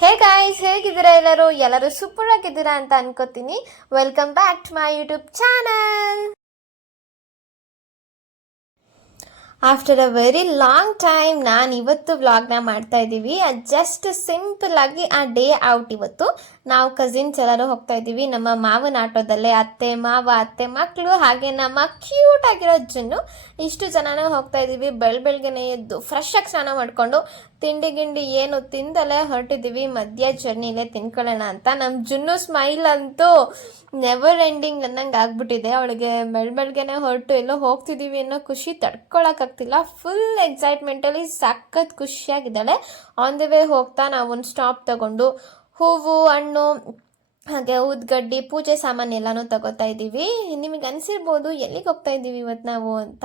Hey guys, ಹೇಗಿದ್ದೀರಾ? ಎಲ್ಲರೂ super ಆಗಿದ್ದೀರಾ ಅಂತ ಅನ್ಕೋತೀನಿ. Welcome back to my YouTube channel. After a very long time ನಾನು ಇವತ್ತು ವ್ಲಾಗ್ನ ಮಾಡ್ತಾ ಇದ್ದೀವಿ. ಜಸ್ಟ್ ಸಿಂಪಲ್ ಆಗಿ ಆ ಡೇ ಔಟ್. ಇವತ್ತು ನಾವು ಕಸಿನ್ಸ್ ಎಲ್ಲರೂ ಹೋಗ್ತಾ ಇದ್ದೀವಿ ನಮ್ಮ ಮಾವನ ಆಟೋದಲ್ಲೇ. ಅತ್ತೆ ಮಾವ, ಅತ್ತೆ ಮಕ್ಕಳು, ಹಾಗೆ ನಮ್ಮ ಕ್ಯೂಟ್ ಆಗಿರೋ ಜನ್ನು, ಇಷ್ಟು ಜನನೇ ಹೋಗ್ತಾ ಇದ್ದೀವಿ. ಬೆಳಗ್ಗೆನೆ ಎದ್ದು ಫ್ರೆಶ್ ಆಗಿ ಸ್ನಾನ ಮಾಡಿಕೊಂಡು ತಿಂಡಿ ಗಿಂಡಿ ಏನು ತಿಂದಲೇ ಹೊರಟಿದ್ದೀವಿ. ಮಧ್ಯ ಜರ್ನಿಲೇ ತಿನ್ಕೊಳ್ಳೋಣ ಅಂತ. ನಮ್ಮ ಜುನ್ನು ಸ್ಮೈಲ್ ಅಂತೂ ನೆವರ್ ಎಂಡಿಂಗ್ ಅನ್ನಂಗೆ ಆಗ್ಬಿಟ್ಟಿದೆ. ಅವಳಿಗೆ ಬೆಳಗ್ಗೆನೆ ಹೊರಟು ಎಲ್ಲೋ ಹೋಗ್ತಿದ್ದೀವಿ ಅನ್ನೋ ಖುಷಿ ತಡ್ಕೊಳಕ್ಕಾಗ್ತಿಲ್ಲ. ಫುಲ್ ಎಕ್ಸೈಟ್ಮೆಂಟಲ್ಲಿ ಸಖತ್ ಖುಷಿಯಾಗಿದ್ದಾಳೆ. ಆನ್ ದ ವೇ ಹೋಗ್ತಾ ನಾವು ಒಂದು ಸ್ಟಾಪ್ ತಗೊಂಡು ಹೂವು, ಹಣ್ಣು, ಹಾಗೆ ಉದ್ಗಡ್ಡಿ, ಪೂಜೆ ಸಾಮಾನು ಎಲ್ಲನೂ ತಗೋತಾ ಇದ್ದೀವಿ. ನಿಮಗೆ ಅನಿಸಿರ್ಬೋದು ಎಲ್ಲಿಗೆ ಹೋಗ್ತಾ ಇದ್ದೀವಿ ಇವತ್ತು ನಾವು ಅಂತ.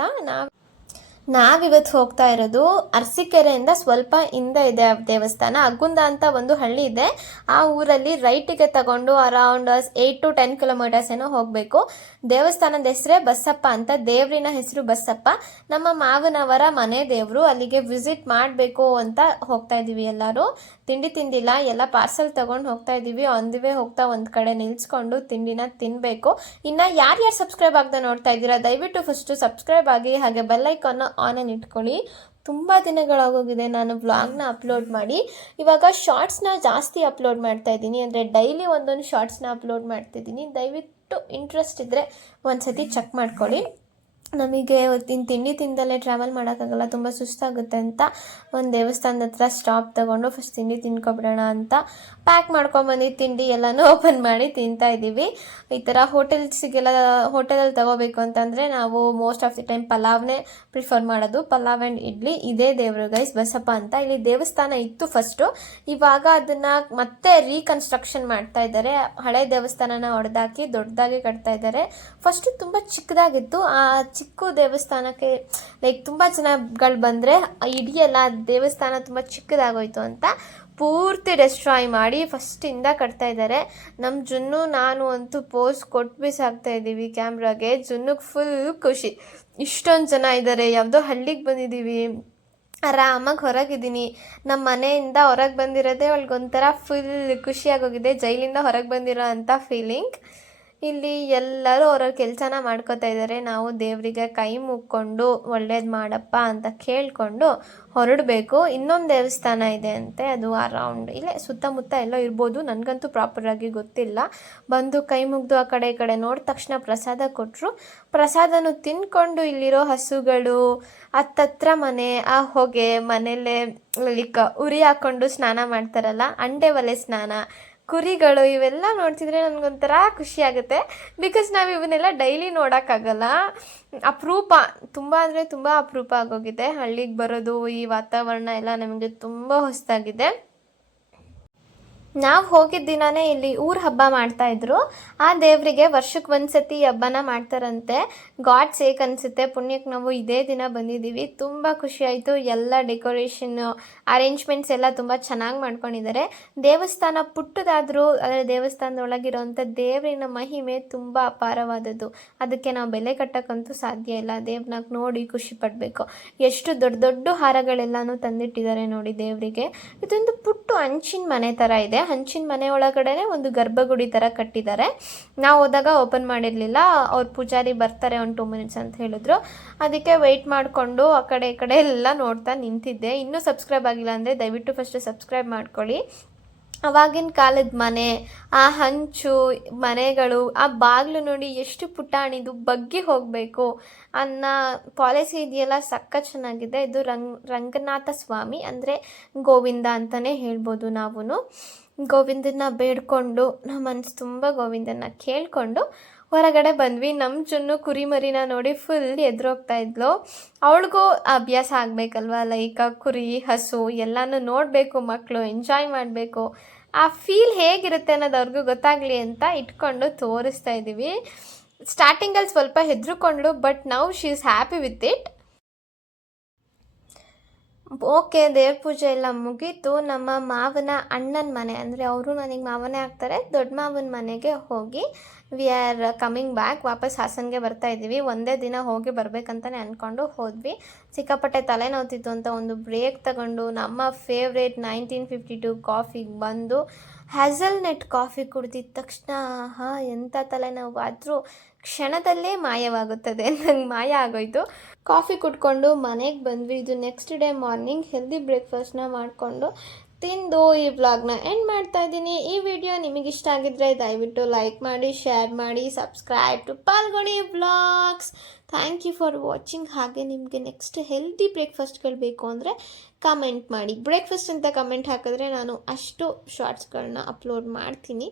ನಾವಿವತ್ತು ಹೋಗ್ತಾ ಇರೋದು ಅರಸೀಕೆರೆಯಿಂದ ಸ್ವಲ್ಪ ಹಿಂದೆ ಇದೆ ದೇವಸ್ಥಾನ. ಅಗುಂದ ಅಂತ ಒಂದು ಹಳ್ಳಿ ಇದೆ. ಆ ಊರಲ್ಲಿ ರೈಟಿಗೆ ತಗೊಂಡು ಅರೌಂಡ್ 8 to 10 ಕಿಲೋಮೀಟರ್ಸ್ ಏನೋ ಹೋಗಬೇಕು. ದೇವಸ್ಥಾನದ ಹೆಸರೇ ಬಸಪ್ಪ ಅಂತ. ದೇವ್ರಿನ ಹೆಸರು ಬಸಪ್ಪ. ನಮ್ಮ ಮಾವನವರ ಮನೆ ದೇವರು. ಅಲ್ಲಿಗೆ ವಿಸಿಟ್ ಮಾಡಬೇಕು ಅಂತ ಹೋಗ್ತಾ ಇದ್ದೀವಿ. ಎಲ್ಲರೂ ತಿಂಡಿ ತಿಂದಿಲ್ಲ, ಎಲ್ಲ ಪಾರ್ಸಲ್ ತಗೊಂಡು ಹೋಗ್ತಾ ಇದ್ದೀವಿ. ಆನ್ ದಿ ವೇ ಹೋಗ್ತಾ ಒಂದು ಕಡೆ ನಿಲ್ಸ್ಕೊಂಡು ತಿಂಡಿನ ತಿನ್ನಬೇಕು. ಇನ್ನು ಯಾರ್ಯಾರು ಸಬ್ಸ್ಕ್ರೈಬ್ ಆಗದೆ ನೋಡ್ತಾ ಇದ್ದೀರಾ, ದಯವಿಟ್ಟು ಫಸ್ಟು ಸಬ್ಸ್ಕ್ರೈಬ್ ಆಗಿ, ಹಾಗೆ ಬೆಲ್ಲೈಕನ್ನು ಆನಲ್ಲಿ ಇಟ್ಕೊಳ್ಳಿ. ತುಂಬ ದಿನಗಳಾಗೋಗಿದೆ ನಾನು ವ್ಲಾಗ್ನ ಅಪ್ಲೋಡ್ ಮಾಡಿ. ಇವಾಗ ಶಾರ್ಟ್ಸ್ನ ಜಾಸ್ತಿ ಅಪ್ಲೋಡ್ ಮಾಡ್ತಾ ಇದ್ದೀನಿ. ಅಂದರೆ ಡೈಲಿ ಒಂದೊಂದು ಶಾರ್ಟ್ಸ್ನ ಅಪ್ಲೋಡ್ ಮಾಡ್ತಿದ್ದೀನಿ. ದಯವಿಟ್ಟು ಇಂಟ್ರೆಸ್ಟ್ ಇದ್ದರೆ ಒಂದ್ಸತಿ ಚೆಕ್ ಮಾಡ್ಕೊಳ್ಳಿ. ನಮಗೆ ತಿಂಡಿ ತಿಂದಲೇ ಟ್ರಾವೆಲ್ ಮಾಡೋಕ್ಕಾಗಲ್ಲ, ತುಂಬ ಸುಸ್ತಾಗುತ್ತೆ ಅಂತ ಒಂದು ದೇವಸ್ಥಾನದ ಹತ್ರ ಸ್ಟಾಪ್ ತೊಗೊಂಡು ಫಸ್ಟ್ ತಿಂಡಿ ತಿನ್ಕೊಬಿಡೋಣ ಅಂತ ಪ್ಯಾಕ್ ಮಾಡ್ಕೊಂಬಂದಿದ್ದು ತಿಂಡಿ ಎಲ್ಲನೂ ಓಪನ್ ಮಾಡಿ ತಿಂತಾ ಇದ್ದೀವಿ. ಈ ಥರ ಹೋಟೆಲಲ್ಲಿ ತಗೋಬೇಕು ಅಂತಂದರೆ ನಾವು ಮೋಸ್ಟ್ ಆಫ್ ದಿ ಟೈಮ್ ಪಲಾವ್ನೇ ಪ್ರಿಫರ್ ಮಾಡೋದು. ಪಲಾವ್ ಆ್ಯಂಡ್ ಇಡ್ಲಿ. ಇದೇ ದೇವರು ಗೈಸ್ ಬಸಪ್ಪ ಅಂತ. ಇಲ್ಲಿ ದೇವಸ್ಥಾನ ಇತ್ತು ಫಸ್ಟು. ಇವಾಗ ಅದನ್ನು ಮತ್ತೆ ರೀಕನ್ಸ್ಟ್ರಕ್ಷನ್ ಮಾಡ್ತಾ ಇದ್ದಾರೆ. ಹಳೆ ದೇವಸ್ಥಾನನ ಹೊಡೆದಾಕಿ ದೊಡ್ಡದಾಗಿ ಕಟ್ತಾ ಇದ್ದಾರೆ. ಫಸ್ಟು ತುಂಬ ಚಿಕ್ಕದಾಗಿತ್ತು. ಆ ಚಿಕ್ಕ ದೇವಸ್ಥಾನಕ್ಕೆ ತುಂಬ ಜನಗಳು ಬಂದರೆ ಹಿಡಿಯಲ್ಲ, ದೇವಸ್ಥಾನ ತುಂಬ ಚಿಕ್ಕದಾಗೋಯ್ತು ಅಂತ ಪೂರ್ತಿ ಡೆಸ್ಟ್ರಾಯ್ ಮಾಡಿ ಫಸ್ಟಿಂದ ಕಟ್ತಾ ಇದ್ದಾರೆ. ನಮ್ಮ ಜುನ್ನು ನಾನು ಅಂತೂ ಪೋಸ್ ಕೊಟ್ಟು ಬಿಸಾಕ್ತಾ ಇದ್ದೀವಿ ಕ್ಯಾಮ್ರಾಗೆ. ಜುನ್ನುಗೆ ಫುಲ್ ಖುಷಿ. ಇಷ್ಟೊಂದು ಜನ ಇದ್ದಾರೆ, ಯಾವುದೋ ಹಳ್ಳಿಗೆ ಬಂದಿದ್ದೀವಿ, ಆರಾಮಾಗಿ ಹೊರಗಿದ್ದೀನಿ. ನಮ್ಮ ಮನೆಯಿಂದ ಹೊರಗೆ ಬಂದಿರೋದೇ ಅವಳಿಗೊಂಥರ ಫುಲ್ ಖುಷಿಯಾಗೋಗಿದೆ. ಜೈಲಿಂದ ಹೊರಗೆ ಬಂದಿರೋ ಅಂಥ ಫೀಲಿಂಗ್. ಇಲ್ಲಿ ಎಲ್ಲರೂ ಅವ್ರವ್ರ ಕೆಲಸನ ಮಾಡ್ಕೋತಾ ಇದ್ದಾರೆ. ನಾವು ದೇವರಿಗೆ ಕೈ ಮುಕ್ಕೊಂಡು ಒಳ್ಳೇದು ಮಾಡಪ್ಪ ಅಂತ ಕೇಳಿಕೊಂಡು ಹೊರಡಬೇಕು. ಇನ್ನೊಂದು ದೇವಸ್ಥಾನ ಇದೆ ಅಂತೆ, ಅದು ಅರೌಂಡ್ ಇಲ್ಲೇ ಸುತ್ತಮುತ್ತ ಎಲ್ಲೋ ಇರ್ಬೋದು, ನನಗಂತೂ ಪ್ರಾಪರಾಗಿ ಗೊತ್ತಿಲ್ಲ. ಬಂದು ಕೈ ಮುಗಿದು ಆ ಕಡೆ ಈ ಕಡೆ ನೋಡಿದ ತಕ್ಷಣ ಪ್ರಸಾದ ಕೊಟ್ಟರು. ಪ್ರಸಾದನೂ ತಿನ್ಕೊಂಡು ಇಲ್ಲಿರೋ ಹಸುಗಳು, ಹತ್ತತ್ರ ಮನೆ, ಆ ಹೊಗೆ, ಮನೆಯಲ್ಲೇ ಉರಿ ಹಾಕ್ಕೊಂಡು ಸ್ನಾನ ಮಾಡ್ತಾರಲ್ಲ, ಅಂಡೆ ಒಲೆ ಸ್ನಾನ, ಕುರಿಗಳು, ಇವೆಲ್ಲ ನೋಡ್ತಿದ್ರೆ ನನಗೊಂಥರ ಖುಷಿ ಆಗುತ್ತೆ. ಬಿಕಾಸ್ ನಾವು ಇವನ್ನೆಲ್ಲ ಡೈಲಿ ನೋಡೋಕ್ಕಾಗಲ್ಲ. ಅಪರೂಪ, ತುಂಬ ಅಂದರೆ ತುಂಬ ಅಪರೂಪ ಆಗೋಗಿದೆ. ಹಳ್ಳಿಗೆ ಬರೋದು, ಈ ವಾತಾವರಣ ಎಲ್ಲ ನಮಗೆ ತುಂಬ ಹೊಸದಾಗಿದೆ. ನಾವು ಹೋಗಿದ್ದ ದಿನವೇ ಇಲ್ಲಿ ಊರ ಹಬ್ಬ ಮಾಡ್ತಾಯಿದ್ರು. ಆ ದೇವರಿಗೆ ವರ್ಷಕ್ಕೆ ಒಂದ್ಸತಿ ಹಬ್ಬನ ಮಾಡ್ತಾರಂತೆ. ಗಾಡ್ ಸೇಕ್ ಅನಿಸುತ್ತೆ. ಪುಣ್ಯಕ್ಕೆ ನಾವು ಇದೇ ದಿನ ಬಂದಿದ್ದೀವಿ. ತುಂಬ ಖುಷಿಯಾಯಿತು. ಎಲ್ಲ ಡೆಕೋರೇಷನ್ನು, ಅರೇಂಜ್ಮೆಂಟ್ಸ್ ಎಲ್ಲ ತುಂಬ ಚೆನ್ನಾಗಿ ಮಾಡ್ಕೊಂಡಿದ್ದಾರೆ. ದೇವಸ್ಥಾನ ಪುಟ್ಟದಾದರೂ ಅದರ ದೇವಸ್ಥಾನದೊಳಗಿರೋಂಥ ದೇವರಿನ ಮಹಿಮೆ ತುಂಬ ಅಪಾರವಾದದ್ದು. ಅದಕ್ಕೆ ನಾವು ಬೆಲೆ ಕಟ್ಟೋಕ್ಕಂತೂ ಸಾಧ್ಯ ಇಲ್ಲ. ದೇವ್ರನ್ನ ನೋಡಿ ಖುಷಿ ಪಡಬೇಕು. ಎಷ್ಟು ದೊಡ್ಡ ದೊಡ್ಡ ಹಾರಗಳೆಲ್ಲನೂ ತಂದಿಟ್ಟಿದ್ದಾರೆ ನೋಡಿ ದೇವರಿಗೆ. ಇದೊಂದು ಪುಟ್ಟ ಹಂಚಿನ ಮನೆ ಥರ ಇದೆ. ಹಂಚಿನ ಮನೆ ಒಳಗಡೆ ಒಂದು ಗರ್ಭಗುಡಿ ಥರ ಕಟ್ಟಿದ್ದಾರೆ. ನಾವು ಹೋದಾಗ ಓಪನ್ ಮಾಡಿರಲಿಲ್ಲ. ಅವ್ರ ಪೂಜಾರಿ ಬರ್ತಾರೆ ಒಂದು 2 minutes ಅಂತ ಹೇಳಿದ್ರು. ಅದಕ್ಕೆ ವೆಯ್ಟ್ ಮಾಡಿಕೊಂಡು ಆ ಕಡೆ ಈ ಕಡೆ ಎಲ್ಲ ನೋಡ್ತಾ ನಿಂತಿದ್ದೆ. ಇನ್ನೂ ಸಬ್ಸ್ಕ್ರೈಬ್ ಆಗಿಲ್ಲ ಅಂದರೆ ದಯವಿಟ್ಟು ಫಸ್ಟು ಸಬ್ಸ್ಕ್ರೈಬ್ ಮಾಡ್ಕೊಳ್ಳಿ. ಅವಾಗಿನ ಕಾಲದ ಮನೆ, ಆ ಹಂಚು ಮನೆಗಳು, ಆ ಬಾಗಿಲು ನೋಡಿ ಎಷ್ಟು ಪುಟಾಣಿದು, ಬಗ್ಗಿ ಹೋಗಬೇಕು ಅನ್ನೋ ಪಾಲಿಸಿ ಇದೆಯಲ್ಲ, ಸಕ್ಕ ಚೆನ್ನಾಗಿದೆ. ಇದು ರಂಗನಾಥ ಸ್ವಾಮಿ ಅಂದರೆ ಗೋವಿಂದ ಅಂತಲೇ ಹೇಳ್ಬೋದು. ನಾವು ಗೋವಿಂದನ ಬೇಡ್ಕೊಂಡು ನಮ್ಮ ಮನಸ್ಸು ತುಂಬ ಗೋವಿಂದನ ಕೇಳಿಕೊಂಡು ಹೊರಗಡೆ ಬಂದ್ವಿ. ನಮ್ಮ ಜುನ್ನು ಕುರಿಮರಿನ ನೋಡಿ ಫುಲ್ ಎದುರೋಗ್ತಾ ಇದ್ಲು. ಅವಳಿಗೂ ಅಭ್ಯಾಸ ಆಗಬೇಕಲ್ವ, ಕುರಿ, ಹಸು ಎಲ್ಲನೂ ನೋಡಬೇಕು, ಮಕ್ಕಳು ಎಂಜಾಯ್ ಮಾಡಬೇಕು. ಆ ಫೀಲ್ ಹೇಗಿರುತ್ತೆ ಅನ್ನೋದು ಅವ್ರಿಗೂ ಗೊತ್ತಾಗಲಿ ಅಂತ ಇಟ್ಕೊಂಡು ತೋರಿಸ್ತಾ ಇದ್ದೀವಿ. ಸ್ಟಾರ್ಟಿಂಗಲ್ಲಿ ಸ್ವಲ್ಪ ಹೆದರ್ಕೊಂಡ್ಳು, but now she is happy with it. Okay, ದೇವ್ರ ಪೂಜೆ ಎಲ್ಲ ಮುಗೀತು. ನಮ್ಮ ಮಾವನ ಅಣ್ಣನ ಮನೆ, ಅಂದರೆ ಅವರು ನನಗೆ ಮಾವನೇ ಆಗ್ತಾರೆ, ದೊಡ್ಡ ಮಾವನ ಮನೆಗೆ ಹೋಗಿ ವಿ ಆರ್ ಕಮಿಂಗ್ ಬ್ಯಾಕ್. ವಾಪಸ್ ಹಾಸನ್ಗೆ ಬರ್ತಾ ಇದ್ದೀವಿ. ಒಂದೇ ದಿನ ಹೋಗಿ ಬರಬೇಕಂತಲೇ ಅಂದ್ಕೊಂಡು ಹೋದ್ವಿ. ಸಿಕ್ಕಾಪಟ್ಟೆ ತಲೆನೋವ್ತಿತ್ತು ಅಂತ ಒಂದು ಬ್ರೇಕ್ ತಗೊಂಡು ನಮ್ಮ ಫೇವ್ರೇಟ್ 1952 ಕಾಫಿಗೆ ಬಂದು ಹ್ಯಾಸಲ್ನಟ್ ಕಾಫಿ ಕುಡಿದಿದ್ದ ತಕ್ಷಣ ಎಂಥ ತಲೆನೋವು ಆದರೂ ಕ್ಷಣದಲ್ಲೇ ಮಾಯವಾಗುತ್ತದೆ. ನಂಗೆ ಮಾಯ ಆಗೋಯ್ತು. ಕಾಫಿ ಕುಡ್ಕೊಂಡು ಮನೆಗೆ ಬಂದ್ವಿ. ಇದು ನೆಕ್ಸ್ಟ್ ಡೇ ಮಾರ್ನಿಂಗ್ ಹೆಲ್ದಿ ಬ್ರೇಕ್ಫಾಸ್ಟ್ನ ಮಾಡಿಕೊಂಡು ತಿಂದು ಈ ವ್ಲಾಗ್ನ ಎಂಡ್ ಮಾಡ್ತಾ ಇದ್ದೀನಿ. ಈ ವಿಡಿಯೋ ನಿಮಗೆ ಇಷ್ಟ ಆಗಿದ್ದರೆ ದಯವಿಟ್ಟು ಲೈಕ್ ಮಾಡಿ, ಶೇರ್ ಮಾಡಿ, ಸಬ್ಸ್ಕ್ರೈಬ್ ಟು ಪಾಲ್ಗೊಳ್ಳಿ vlogs. Thank you for watching. ಹಾಗೆ ನಿಮಗೆ ನೆಕ್ಸ್ಟ್ ಹೆಲ್ದಿ ಬ್ರೇಕ್ಫಾಸ್ಟ್ಗಳು ಬೇಕು ಅಂದರೆ ಕಮೆಂಟ್ ಮಾಡಿ. ಬ್ರೇಕ್ಫಾಸ್ಟ್ ಅಂತ ಕಮೆಂಟ್ ಹಾಕಿದ್ರೆ ನಾನು ಅಷ್ಟು ಶಾರ್ಟ್ಸ್ಗಳನ್ನ ಅಪ್ಲೋಡ್ ಮಾಡ್ತೀನಿ.